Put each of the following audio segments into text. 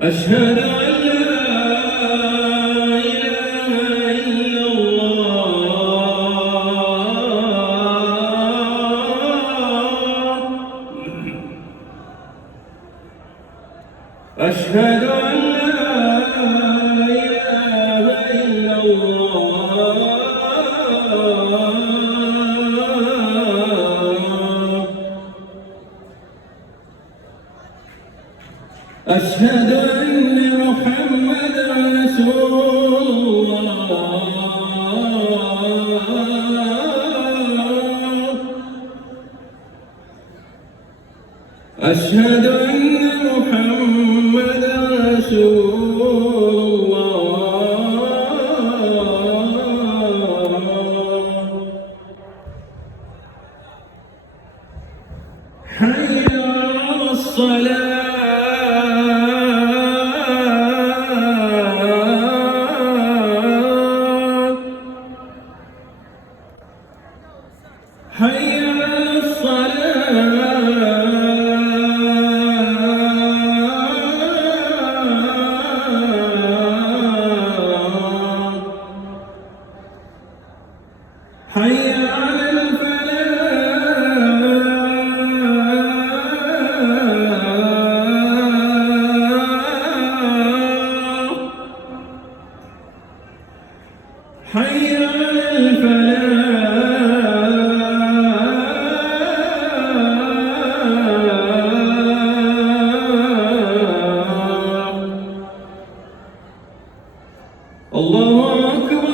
أشهد أن لا إله إلا الله أشهد أن لا إله إلا الله أشهد أن محمدًا رسول الله أشهد أن محمدًا رسول الله حي على الصلاة حي على الصلاة حي على الفلاح حي على الفلاح الله أكبر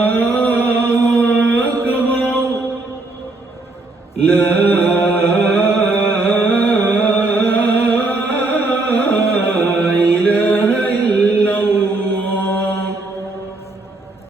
الله أكبر لا